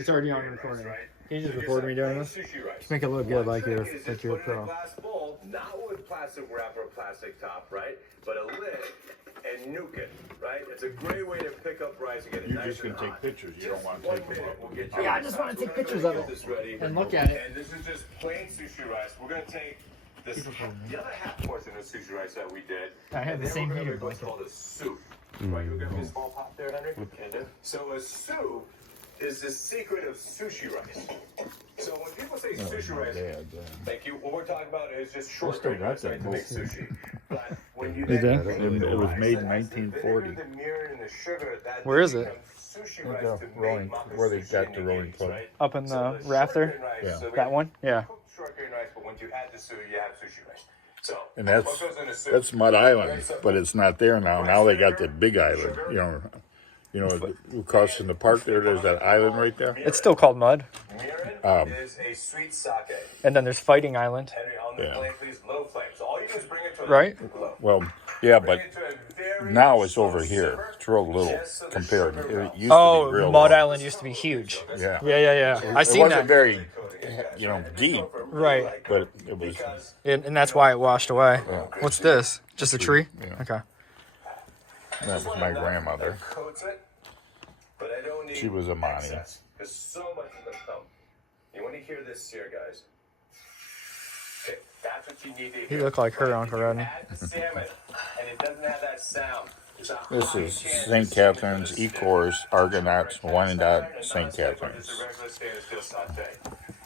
It's already on recording. Can you just record me doing this? Just make it look good like you're a pro. Glass bowl, not with plastic wrap or plastic top, right? But a lid and nuke it, right? It's a great way to pick up rice and get it You're nice just going to take pictures. You don't want to take them up. Yeah, I just want to take pictures of it and look at it. And this is just plain sushi rice. We're going to take this, the other half portion of sushi rice that we did. I have the same heater. What's called a soup. Right, you give me a small pot there, Henry? Can do. So a soup is the secret of sushi rice. So when people say sushi rice, thank you. What we're talking about is just short grain rice to make sushi. But when you It was made in 1940. Where is it? Where they got the rolling club. Up in the rafter? Yeah. That one? Yeah. Short grain rice, but when you add the sushi, you have sushi rice. So, And that's Mud Island, but it's not there now. Now they got the big island. You know, across in the park there's that island right there. It's still called Mud. mirin is a sweet sake. And then there's Fighting Island. Henry, on the flame, please, low flame. So all you do is bring it to a Right? low. Well, yeah, but now it's over here. It's real little compared. It used Oh, to be real Mud long. Island used to be huge. Yeah. Yeah. I It seen wasn't that. very, deep, Right. but it was. And that's why it washed away. What's this? Just a tree? Yeah. Okay. That was my grandmother. Coats it, but I don't need She was a Mani. excess. There's so much in the thumb. You want to hear this here, guys? Okay, that's what you need to hear. He looked like her, Uncle Rodney. Add the salmon, and it doesn't have that sound. There's a This high is chance St. it's Catherine's, gonna stick. Ecourse, Argonauts, Wyandotte, And St. non-stick, but Catherine's. it's a regular stainless steel saute,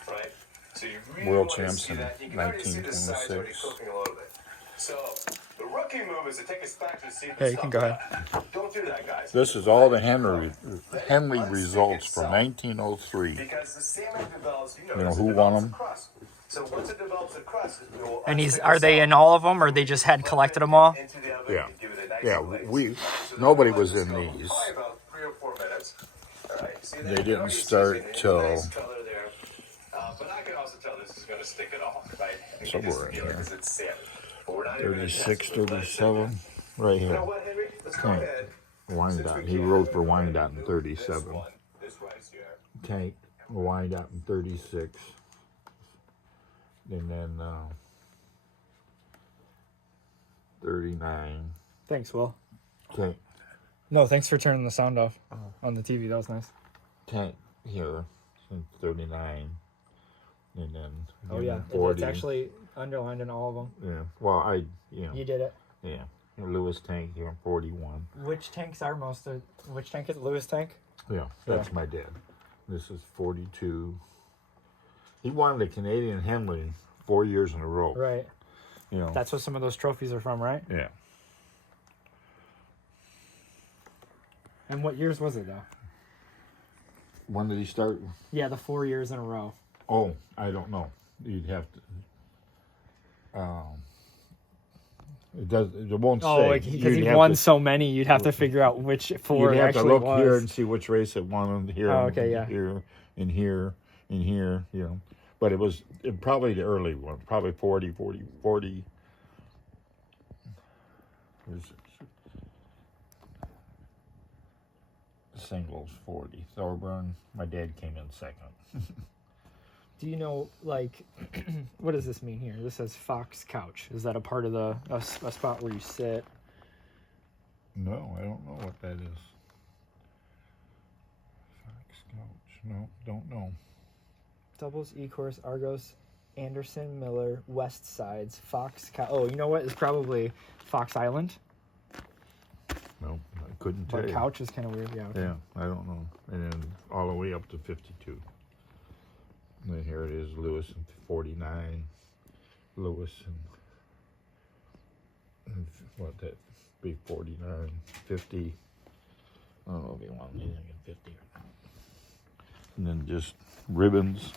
right? So you really World wanna champs see in that. You can already see the sides already 1926. cooking a little bit. So the rookie move is to take a spatula and see if Yeah, it's you can stuck go or not. Don't do that, guys. This is all the Henley results from 1903. Because the salmon develops, You know who won them? crust. So once it develops a crust, it will And unstick are they itself in all of them, or they just had collected them all? into the oven Yeah. and give it a nice Yeah, glaze. So nobody that'll was let in this go these. probably about 3 or 4 minutes. All right, see that? They You didn't already see start it's a till- nice color there. But I can also tell this is going to stick it off, right? You can just Somewhere in feel it there. 'cause it's salmon. But we're not even gonna 36, test it. Let's let it sit 37, right there. You know here. what, Henry? Let's go Okay. ahead. Wyandotte. He rode for Wyandotte in This 37. one, this rice here. Tank, Wyandotte in 36. And then 39. Thanks, Will. Tank, No, thanks for turning the sound off on the TV. That was nice. tank here since 39. And then Oh, yeah. 40. It's actually underlined in all of them. Yeah. Well, You did it. yeah. Lewis Tank here in 41. Which tanks are most of... Which tank is it? Lewis tank? Yeah, that's my dad. This is 42. He won the Canadian Henley 4 years in a row. Right. You know. That's what some of those trophies are from, right? Yeah. And what years was it, though? When did he start? Yeah, the 4 years in a row. Oh, I don't know. You'd have to. It does. It won't say. Oh, because You'd he have won to- so many, you'd have to figure out which four You'd it have to actually look was. here and see which race it won here. Oh, and okay, yeah. Here and here and here. You know, but it probably the early one. Probably 40. Singles 40. Thorburn. My dad came in second. Do you know, like, what does this mean here? This says Fox Couch. Is that a part of a spot where you sit? No, I don't know what that is. Fox Couch. No, don't know. Doubles, Ecourse, Argos, Anderson, Miller, West Sides, Fox Couch. Oh, you know what? It's probably Fox Island. No, I couldn't tell But you. Couch is kind of weird. Yeah. Okay. Yeah, I don't know. And then all the way up to 52. And then here it is, Lewis in 49. Lewis and what that be 49, 50. I don't know if you want anything in 50 or not. And then just ribbons.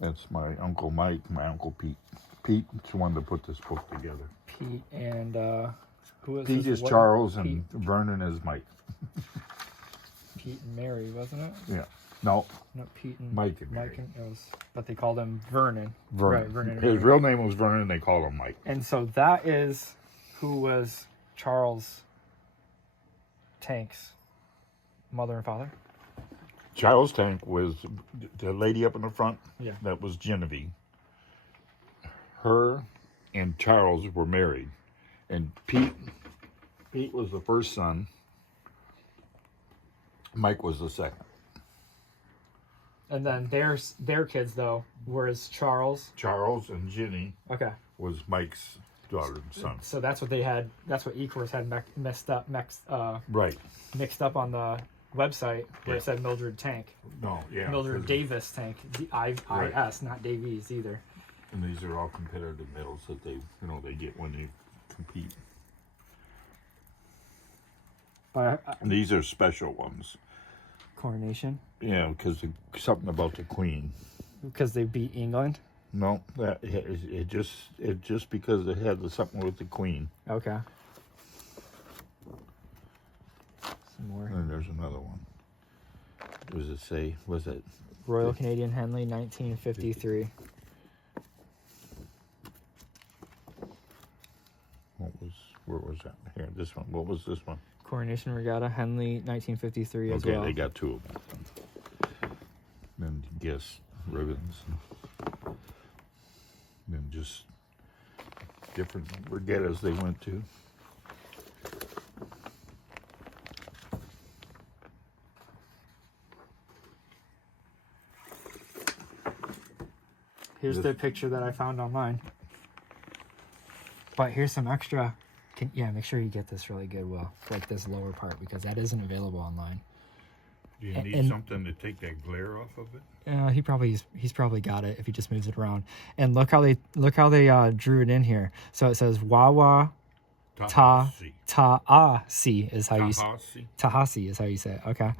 That's my Uncle Mike, my Uncle Pete. Pete's the one that put this book together. Pete and who is Pete this? is Charles and Vernon is Mike. Pete and Mary, wasn't it? Yeah. No, Pete and Mike and Mike Mary. but they called him Vernon. Vernon. Right, Vernon. and His Mary. real name was Vernon, and they called him Mike. And so that is who was Charles Tank's mother and father. Charles Tank was the lady up in the front. Yeah. That was Genevieve. Her and Charles were married, and Pete was the first son. Mike was the second. And then their kids though was Charles. Charles and Jenny Okay. was Mike's daughter and son. So that's what they had. That's what Ecourse had mixed up on the website where it said Mildred Tank. No, yeah. Mildred Davis Tank. I-S, not Davies either. And these are all competitive medals that they get when they compete. But And these are special ones. coronation. Yeah, because something about the Queen. Because they beat England. No, it just because it had something with the Queen. Okay. Some more. And there's another one. What does it say? Was it Royal Canadian Henley, 1953. Where was that? Here, this one. What was this one? Coronation Regatta, Henley, 1953 as Okay, well. they got two of them. Then guess ribbons. Then just different regattas they went to. Here's the picture that I found online. But here's some extra. Make sure you get this really good, Will. Like this lower part, because that isn't available online. Do you need something to take that glare off of it? He's probably got it if he just moves it around. And look how they drew it in here. So it says Wawa Tahasi is how you say Tahasi is how you say it. Okay.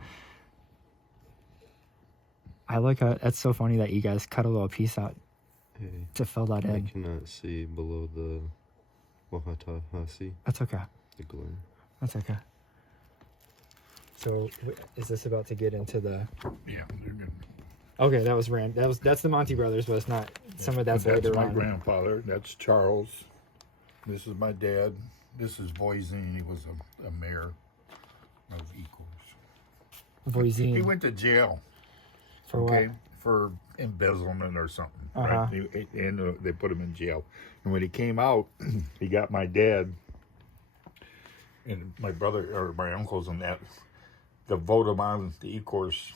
I like that's so funny that you guys cut a little piece out to fill that in. I cannot see below the Wahatahasi. That's okay. The glare. That's okay. So, is this about to get into the? Yeah, they're good. Okay, that was that's the Monty brothers, but it's not. Some of that's later my on. grandfather. That's Charles. This is my dad. This is Voisin. He was a mayor of Ecourse. He Voisin. went to jail. For what? For embezzlement or something. Uh-huh. Right? And they put him in jail. And when he came out, he got my dad and my brother or my uncles and that to vote him on the Ecourse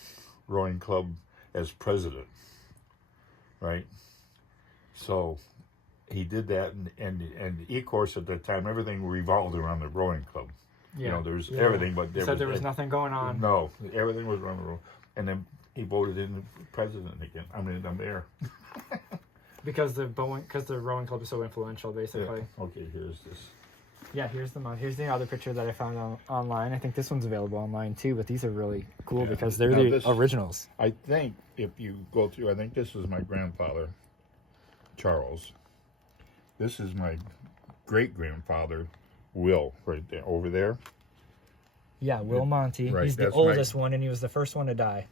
Rowing Club as president. Right? So he did that, and Ecourse at that time, everything revolved around the rowing club. Yeah. You know, there's everything, but there was nothing going on. No, everything was around the row. And then he voted in the president again. I mean, the mayor. Because the rowing club is so influential, basically. Yeah. Okay, here's this. Yeah, here's the other picture that I found online. I think this one's available online too, but these are really cool because they're the originals. I think if you go through, I think this was my grandfather, Charles. This is my great-grandfather, Will, right there, over there. Yeah, Will Monty. Right, He's the that's oldest one, and he was the first one to die.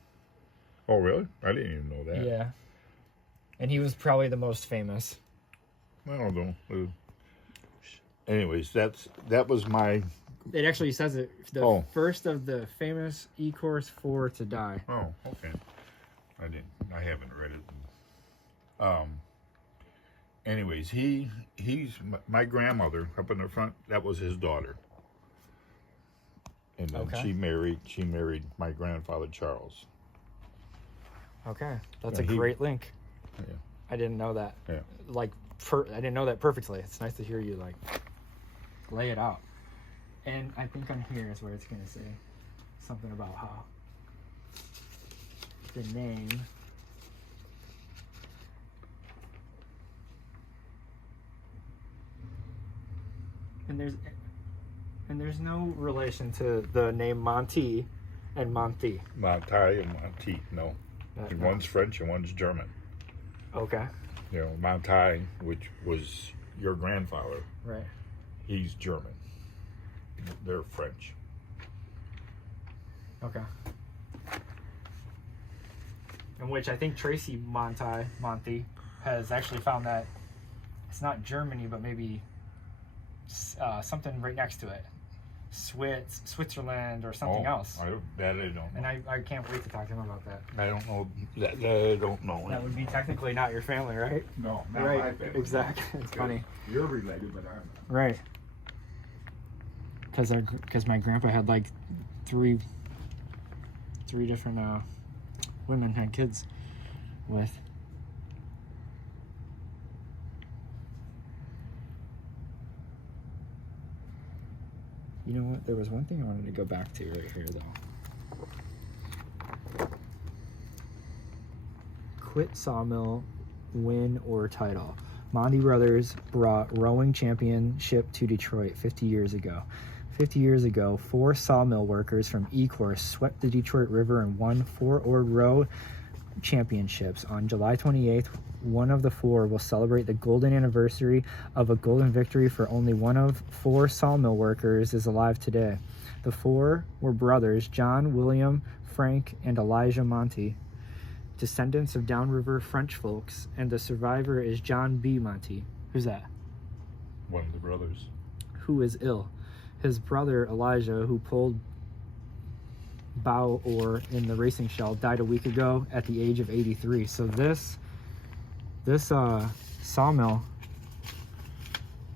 Oh, really? I didn't even know that. Yeah. And he was probably the most famous. I don't know. Anyways, that was my... It actually says it. First of the famous Ecourse 4 to die. Oh, okay. I haven't read it. Anyways, he's my grandmother up in the front. That was his daughter. And then she married my grandfather, Charles. Okay. That's a great link. Yeah. I didn't know that. Yeah. I didn't know that perfectly. It's nice to hear you lay it out. And I think on here is where it's going to say something about how the name and there's no relation to the name Monty and Monty. Monty and Monty, no. And one's French and one's German. Okay. You know, Monty, which was your grandfather, Right. he's German. They're French. Okay. in which I think Tracy Monty has actually found that it's not Germany, but maybe something right next to it. Switzerland or something else. I don't know. And I can't wait to talk to him about that. I don't know. I don't know. That would be technically not your family, right? No, not Right, my family. exactly. It's funny. You're related, but I'm not. Right. Because my grandpa had like three different women had kids with. You know what? There was one thing I wanted to go back to right here, though. Quit Sawmill, win or title. Monty Brothers brought rowing championship to Detroit 50 years ago. 50 years ago, 4 sawmill workers from Ecourse swept the Detroit River and won 4-oared row championships. On July 28th, one of the 4 will celebrate the golden anniversary of a golden victory, for only one of 4 sawmill workers is alive today. The 4 were brothers, John, William, Frank, and Elijah Monty, descendants of downriver French folks, and the survivor is John B. Monty. Who's that? One of the brothers. Who is ill. His brother, Elijah, who pulled bow oar in the racing shell, died a week ago at the age of 83. So this sawmill,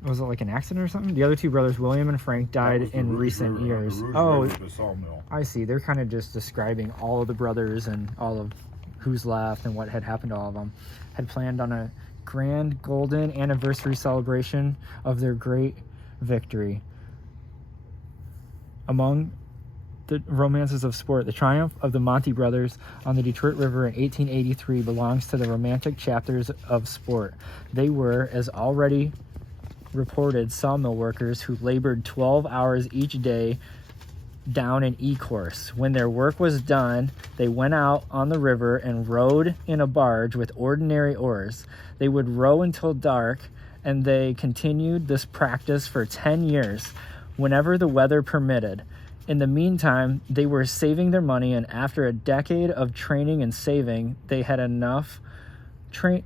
was it like an accident or something? The other 2 brothers, William and Frank, died in recent years. Oh, The sawmill. I see. They're kind of just describing all of the brothers and all of who's left and what had happened to all of them. Had planned on a grand golden anniversary celebration of their great victory. Among the romances of sport, the triumph of the Monty brothers on the Detroit River in 1883 belongs to the romantic chapters of sport. They were, as already reported, sawmill workers who labored 12 hours each day down in Ecourse. When their work was done, they went out on the river and rowed in a barge with ordinary oars. They would row until dark, and they continued this practice for 10 years, whenever the weather permitted. In the meantime, they were saving their money, and after a decade of training and saving, they had enough to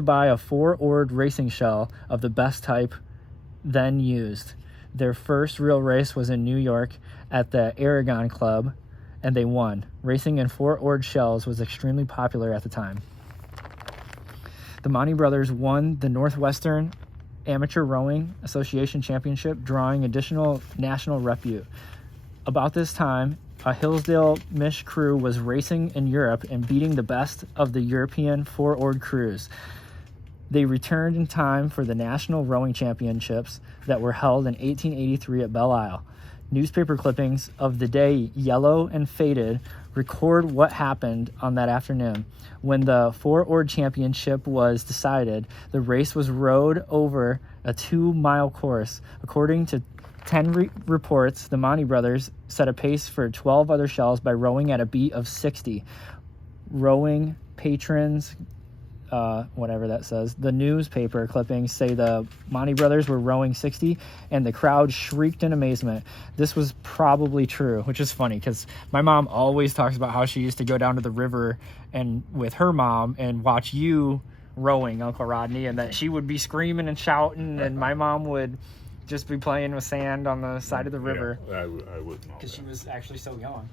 buy a 4-oared racing shell of the best type then used. Their first real race was in New York at the Aragon Club, and they won. Racing in 4-oared shells was extremely popular at the time. The Monty brothers won the Northwestern Amateur Rowing Association Championship, drawing additional national repute. About this time, a Hillsdale Mish crew was racing in Europe and beating the best of the European 4-oared crews. They returned in time for the National Rowing Championships that were held in 1883 at Belle Isle. Newspaper clippings of the day, yellow and faded, record what happened on that afternoon. When the 4-oared championship was decided, the race was rowed over a 2-mile course. According to 10 reports, the Monty brothers set a pace for 12 other shells by rowing at a beat of 60. Rowing patrons, whatever that says, the newspaper clippings say the Monty brothers were rowing 60, and the crowd shrieked in amazement. This was probably true, which is funny because my mom always talks about how she used to go down to the river and with her mom and watch you rowing, Uncle Rodney, and that she would be screaming and shouting, and my mom would just be playing with sand on the side of the river. Yeah, I wouldn't know. Because she was actually so young.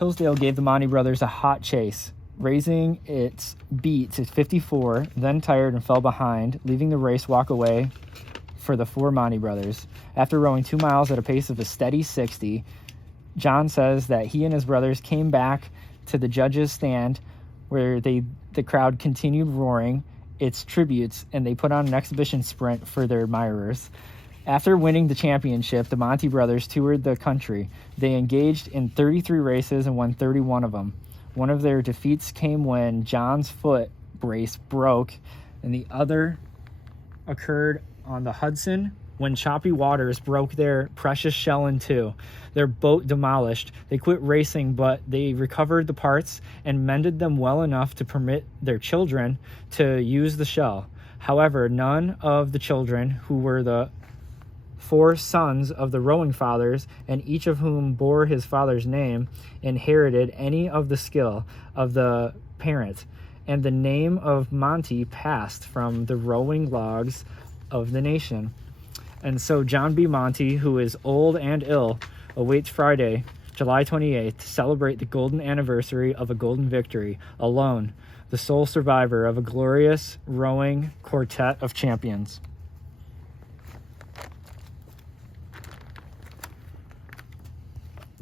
Hillsdale gave the Monty brothers a hot chase, raising its beat to 54, then tired and fell behind, leaving the race walk away for the 4 Monty brothers. After rowing 2 miles at a pace of a steady 60, John says that he and his brothers came back to the judges' stand where the crowd continued roaring its tributes, and they put on an exhibition sprint for their admirers. After winning the championship, the Monty brothers toured the country. They engaged in 33 races and won 31 of them. One of their defeats came when John's foot brace broke, and the other occurred on the Hudson when choppy waters broke their precious shell in 2. Their boat demolished. They quit racing, but they recovered the parts and mended them well enough to permit their children to use the shell. However, none of the children, who were the 4 sons of the rowing fathers, and each of whom bore his father's name, inherited any of the skill of the parent, and the name of Monty passed from the rowing logs of the nation. And so John B. Monty, who is old and ill, awaits Friday, July 28th, to celebrate the golden anniversary of a golden victory, alone, the sole survivor of a glorious rowing quartet of champions.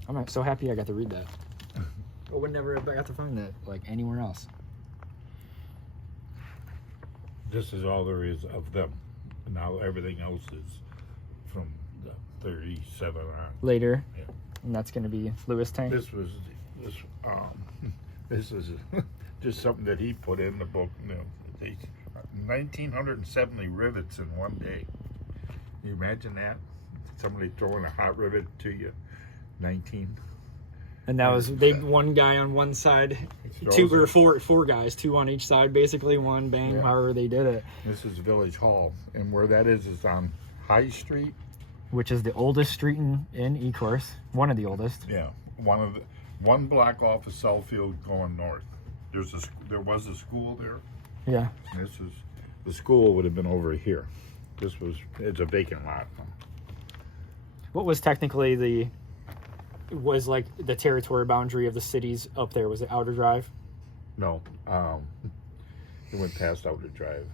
I'm so happy I got to read that. I would never have got to find that like anywhere else. This is all there is of them. Now everything else is from the 37 on. Later, Yeah. and that's going to be Lewis Tank. This is just something that he put in the book. You know, 1970 rivets in one day. Can you imagine that? Somebody throwing a hot rivet to you. 19. And that was one guy on one side, four guys, 2 on each side, basically one bang, Yeah. however they did it. This is Village Hall, and where that is on High Street. Which is the oldest street in Ecourse, one of the oldest. Yeah, one block off of Southfield going north. There was a school there. Yeah. And the school would have been over here. It's a vacant lot. What was technically the territory boundary of the cities up there? Was it Outer Drive? No, it went past Outer Drive.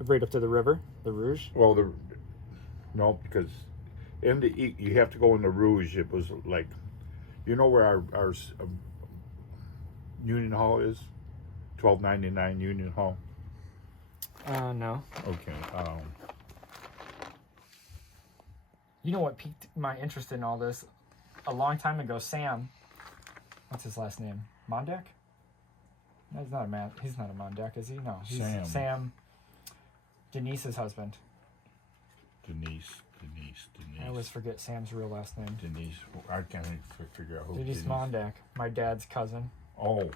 Right up to the river, the Rouge? Well, no, because you have to go in the Rouge. It was like, you know where our Union Hall is? 1299 Union Hall. No. Okay. You know what piqued my interest in all this? A long time ago, Sam, what's his last name? Mondak? No, he's not a Mondak, is he? No. He's Sam, Denise's husband. Denise. I always forget Sam's real last name. Denise. I can't figure out who. Denise Mondak, my dad's cousin. Oh,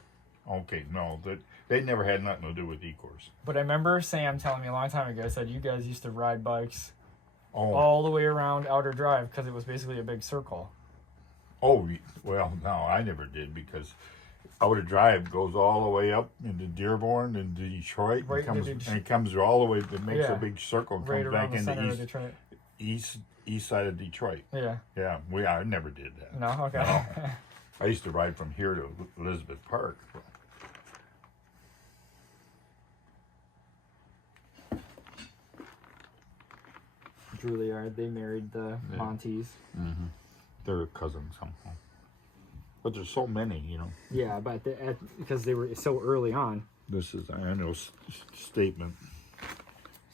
okay. No, they never had nothing to do with Ecourse. But I remember Sam telling me a long time ago, said you guys used to ride bikes Oh, all the way around Outer Drive because it was basically a big circle. oh, well, no, I never did, because Outer Drive goes all the way up into Dearborn and Detroit, Right, and it comes all the way. It makes Yeah. a big circle, and Right comes around back the center of into Detroit. east side of Detroit. Yeah. Yeah, I never did that. No? Okay. No. I used to ride from here to Elizabeth Park. Juilliard, they married the Montes. Mm-hmm. They're cousins somehow. But there's so many, you know. Yeah, but because they were so early on. This is an annual statement.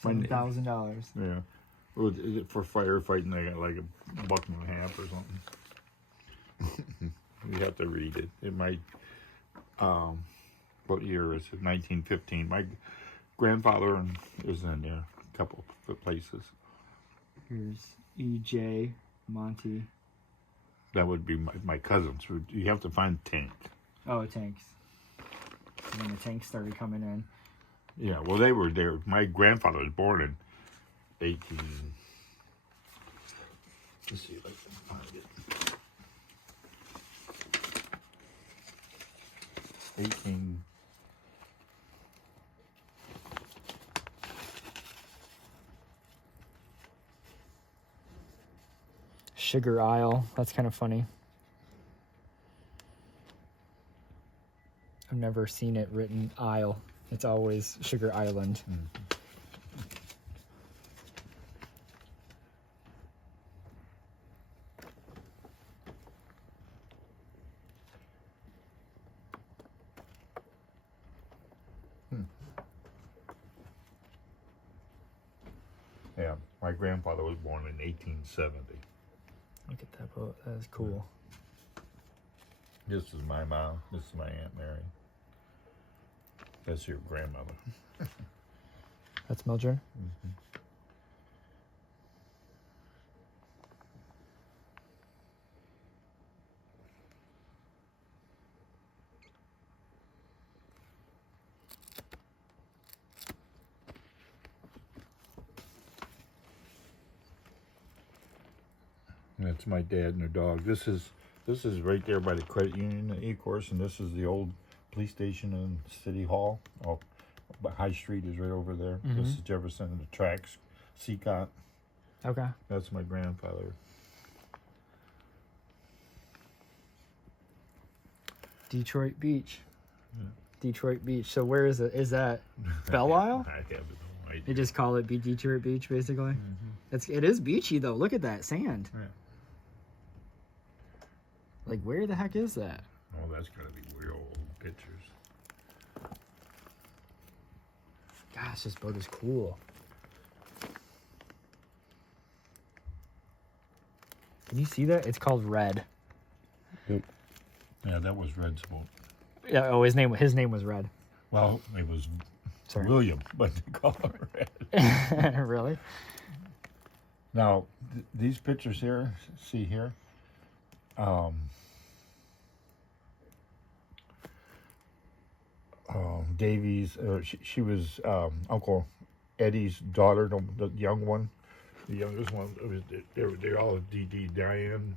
$7,000. Yeah. Well, is it for firefighting? They got like $1.50 or something. You have to read it. It might. What year is it? 1915. My grandfather is in there. A couple of places. Here's E.J. Monty. That would be my cousins. You have to find Tank. Oh, tanks. When the tanks started coming in. Yeah, well, they were there. My grandfather was born in 18. Let's see if I can find it. 18. Sugar Isle. That's kind of funny. I've never seen it written Isle. It's always Sugar Island. Yeah, my grandfather was born in 1870. Look at that boat. That is cool. This is my mom. This is my Aunt Mary. That's your grandmother. That's Mildred? That's my dad and their dog. This is right there by the credit union at Ecourse, and this is the old police station and City Hall. Oh, but High Street is right over there. This is Jefferson and the tracks, Seacott. Okay. That's my grandfather. Detroit Beach. Detroit Beach. So where is it? Is that Belle Isle? I have no idea. They just call it Detroit Beach, basically. It is beachy though. Look at that sand. Yeah. Like, where the heck is that? Oh, that's gotta be real old pictures. Gosh, this boat is cool. Can you see that? It's called Red. Yep. Yeah, that was Red's boat. Yeah. Oh, his name was Red. Well, it was Sorry. William, but they call it Red. Really? Now, these pictures here, see here, Davies, she was Uncle Eddie's daughter, the young one, the youngest one. They're all D.D. Diane,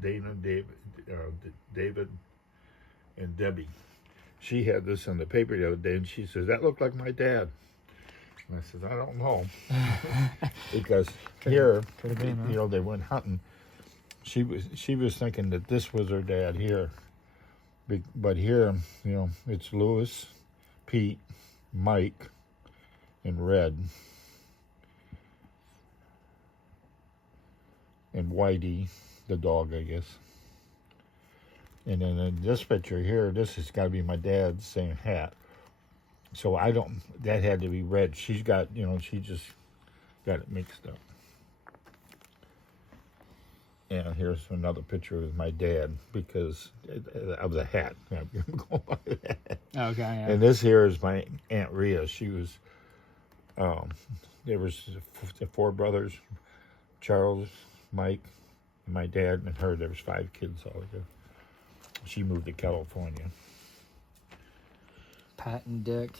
Dana, David, and Debbie. She had this in the paper the other day, and she says, "That looked like my dad." And I said, "I don't know," because here, could've been, huh? you know, they went hunting. She was thinking that this was her dad here, but here, you know, it's Lewis, Pete, Mike, and Red, and Whitey, the dog, I guess. And then in this picture here, this has got to be my dad's same hat. So that had to be Red. She's got, you know, she just got it mixed up. And here's another picture of my dad because of the hat. I'm going by that. Okay. Yeah. And this here is my Aunt Rhea. She was, there was four brothers, Charles, Mike, my dad, and her. There was 5 kids all together. She moved to California. Pat and Dick.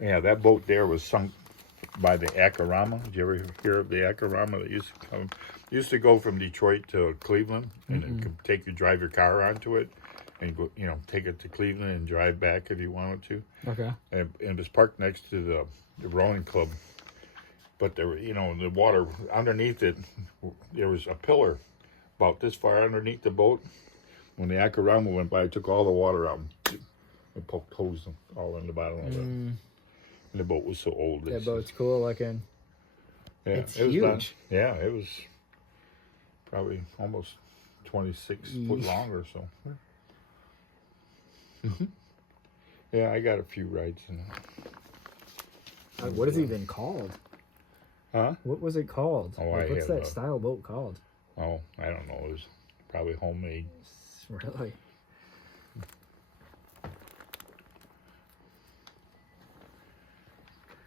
Yeah, that boat there was sunk by the Acarama. Did you ever hear of the Acarama that used to come? Used to go from Detroit to Cleveland, and it could drive your car onto it, and go, you know, take it to Cleveland and drive back if you wanted to. Okay. And it was parked next to the rowing club. But there were, you know, the water underneath it, there was a pillar about this far underneath the boat. When the Acarama went by, it took all the water out and poked holes all in the bottom of it. And the boat was so old. That boat's cool looking. Yeah, It's it was huge. nice. Yeah, it was probably almost 26 foot long or so. Yeah, I got a few rides in it. What is it even called? Huh? What was it called? Oh, Like, I what's have that style boat called? Oh, I don't know. It was probably homemade. Really?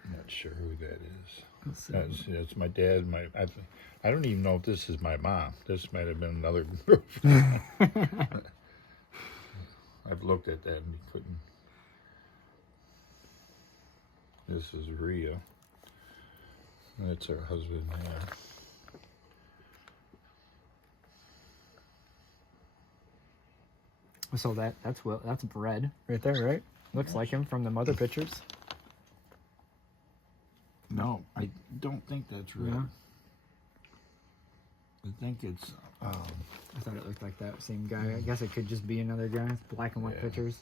Not sure who that is. Let's see. That's my dad. I don't even know if this is my mom. This might have been another group. I've looked at that and couldn't. This is Rhea. That's her husband there. So that's Red right there, right? Looks like him from the mother pictures. No, I don't think that's Red. Yeah. I think it's. I thought it looked like that same guy. I guess it could just be another guy. Black and white Yeah. pictures.